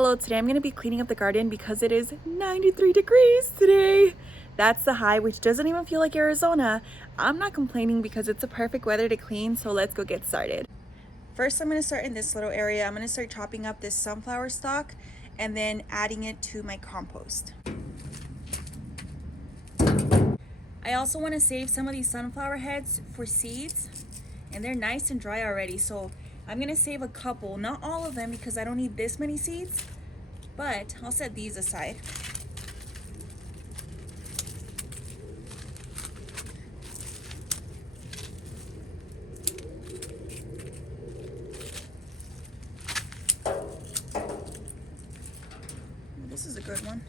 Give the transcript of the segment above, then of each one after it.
Hello, today I'm going to be cleaning up the garden because it is 93 degrees today. That's the high, which doesn't even feel like Arizona. I'm not complaining because it's a perfect weather to clean, so let's go get started. First, I'm going to start in this little area. I'm going to start chopping up this sunflower stalk and then adding it to my compost. I also want to save some of these sunflower heads for seeds, and they're nice and dry already, so I'm going to save a couple, not all of them because I don't need this many seeds, but I'll set these aside. This is a good one.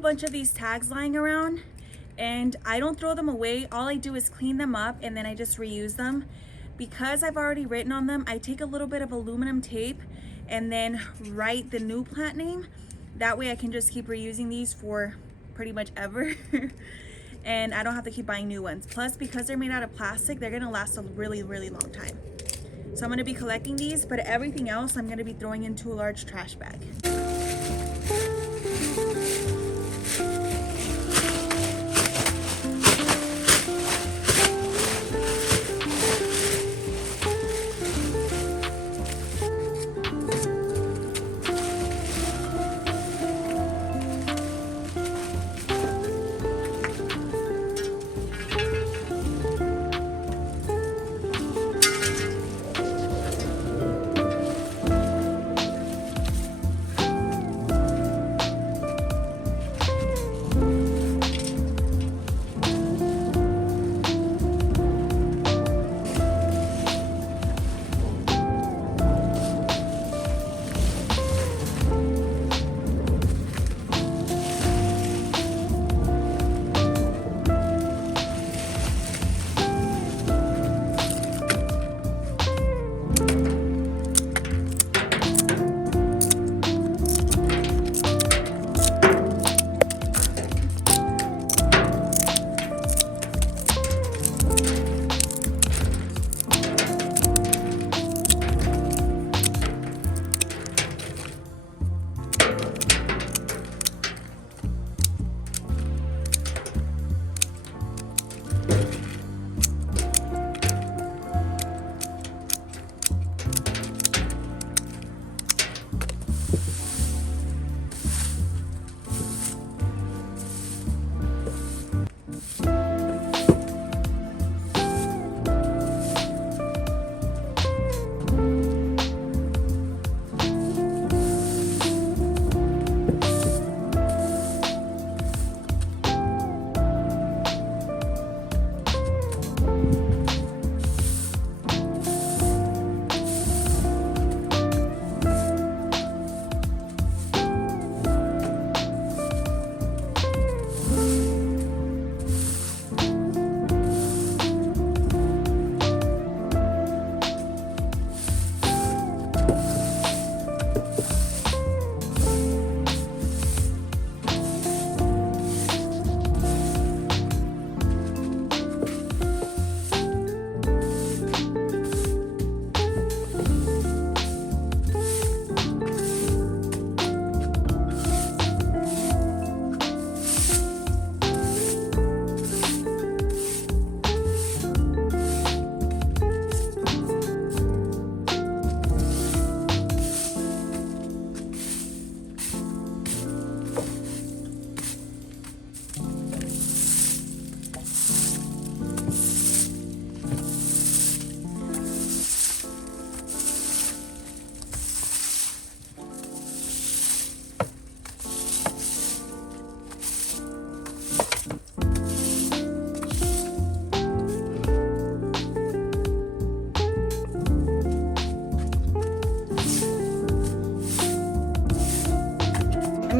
Bunch of these tags lying around, and I don't throw them away. All I do is clean them up and then I just reuse them. Because I've already written on them, I take a little bit of aluminum tape and then write the new plant name. That way I can just keep reusing these for pretty much ever and I don't have to keep buying new ones. Plus, because they're made out of plastic, they're gonna last a really long time. So I'm gonna be collecting these, but everything else I'm gonna be throwing into a large trash bag.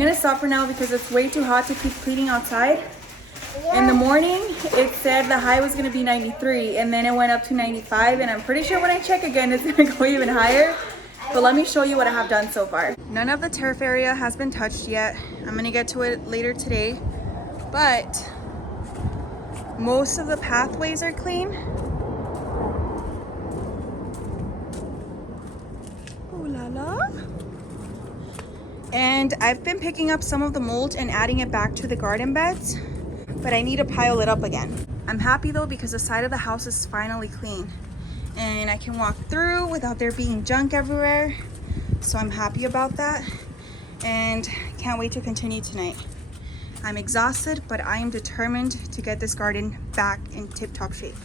gonna stop for now because it's way too hot to keep cleaning outside. In the morning, it said the high was gonna be 93 and then it went up to 95, and I'm pretty sure when I check again, it's gonna go even higher. But let me show you what I have done so far. None of the turf area has been touched yet. I'm gonna get to it later today, but most of the pathways are clean. Ooh la la. And I've been picking up some of the mulch and adding it back to the garden beds, but I need to pile it up again. I'm happy though because the side of the house is finally clean and I can walk through without there being junk everywhere. So I'm happy about that and can't wait to continue tonight. I'm exhausted, but I am determined to get this garden back in tip-top shape.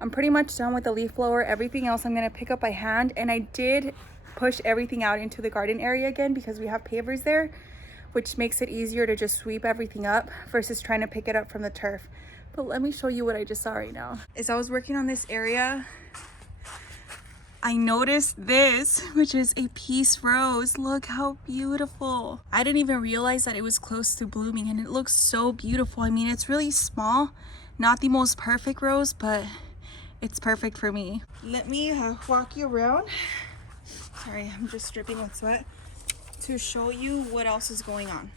I'm pretty much done with the leaf blower. Everything else I'm gonna pick up by hand, and I did push everything out into the garden area again because we have pavers there, which makes it easier to just sweep everything up versus trying to pick it up from the turf. But let me show you what I just saw right now. As I was working on this area, I noticed this, which is a peace rose. Look how beautiful. I didn't even realize that it was close to blooming, and it looks so beautiful. I mean, it's really small, not the most perfect rose, but it's perfect for me. Let me walk you around. Sorry, I'm just dripping with sweat to show you what else is going on.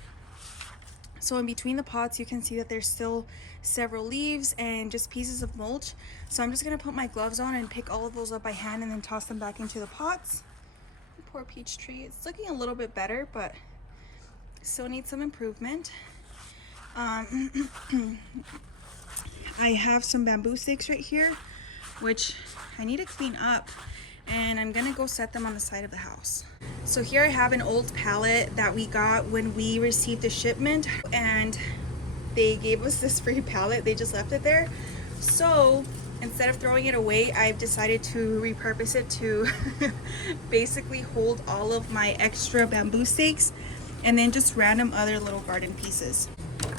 So in between the pots, you can see that there's still several leaves and just pieces of mulch. So I'm just gonna put my gloves on and pick all of those up by hand and then toss them back into the pots. Poor peach tree, it's looking a little bit better, but still needs some improvement. I have some bamboo sticks right here, which I need to clean up, and I'm gonna go set them on the side of the house. So here I have an old pallet that we got when we received the shipment, and they gave us this free pallet. They just left it there. So instead of throwing it away, I've decided to repurpose it to basically hold all of my extra bamboo stakes and then just random other little garden pieces.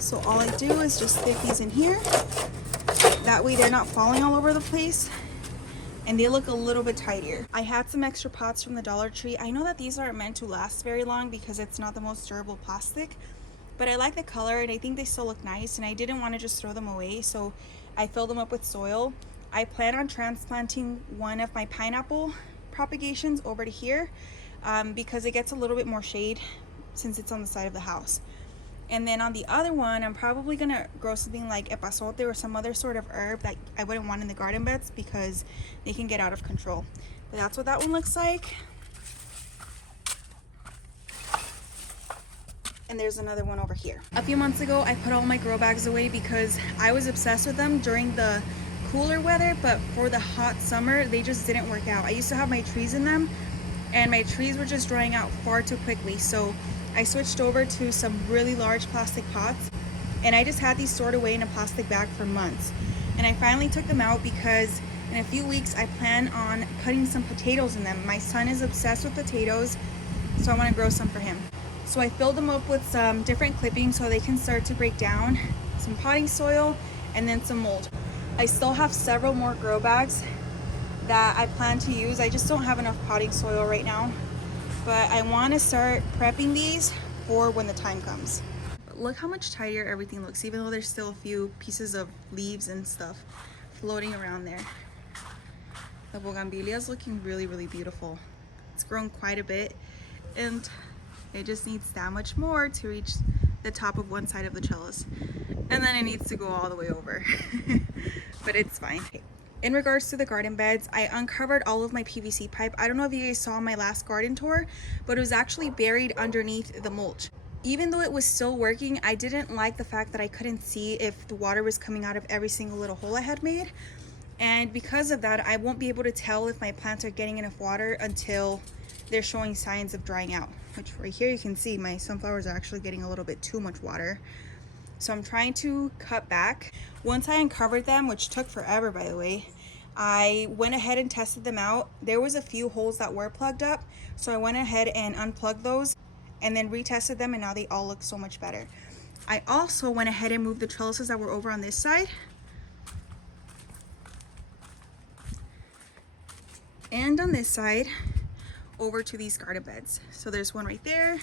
So all I do is just stick these in here. That way they're not falling all over the place and they look a little bit tidier. I had some extra pots from the Dollar Tree. I know that these aren't meant to last very long because it's not the most durable plastic, but I like the color and I think they still look nice, and I didn't want to just throw them away, so I filled them up with soil. I plan on transplanting one of my pineapple propagations over to here because it gets a little bit more shade since it's on the side of the house. And then on the other one, I'm probably gonna grow something like epazote or some other sort of herb that I wouldn't want in the garden beds because they can get out of control. But that's what that one looks like. And there's another one over here. A few months ago, I put all my grow bags away because I was obsessed with them during the cooler weather, but for the hot summer, they just didn't work out. I used to have my trees in them, and my trees were just drying out far too quickly. So I switched over to some really large plastic pots, and I just had these stored away in a plastic bag for months. And I finally took them out because in a few weeks I plan on putting some potatoes in them. My son is obsessed with potatoes, so I want to grow some for him. So I filled them up with some different clippings so they can start to break down, some potting soil, and then some mulch. I still have several more grow bags that I plan to use. I just don't have enough potting soil right now, but I want to start prepping these for when the time comes. Look how much tidier everything looks, even though there's still a few pieces of leaves and stuff floating around there. The bougainvillea is looking really, really beautiful. It's grown quite a bit and it just needs that much more to reach the top of one side of the trellis. And then it needs to go all the way over. But it's fine. In regards to the garden beds, I uncovered all of my PVC pipe. I don't know if you guys saw my last garden tour, but it was actually buried underneath the mulch. Even though it was still working, I didn't like the fact that I couldn't see if the water was coming out of every single little hole I had made. And because of that, I won't be able to tell if my plants are getting enough water until they're showing signs of drying out. Which right here you can see my sunflowers are actually getting a little bit too much water. So I'm trying to cut back. Once I uncovered them, which took forever by the way, I went ahead and tested them out. There was a few holes that were plugged up, so I went ahead and unplugged those and then retested them, and now they all look so much better. I also went ahead and moved the trellises that were over on this side and on this side over to these garden beds. So there's one right there,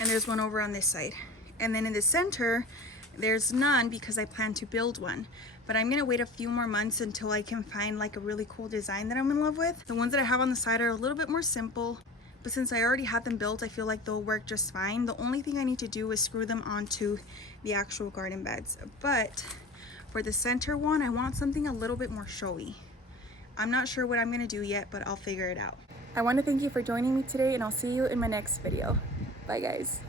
and there's one over on this side. And then in the center, there's none because I plan to build one. But I'm gonna wait a few more months until I can find like a really cool design that I'm in love with. The ones that I have on the side are a little bit more simple, but since I already had them built, I feel like they'll work just fine. The only thing I need to do is screw them onto the actual garden beds. But for the center one, I want something a little bit more showy. I'm not sure what I'm gonna do yet, but I'll figure it out. I want to thank you for joining me today, and I'll see you in my next video. Bye guys.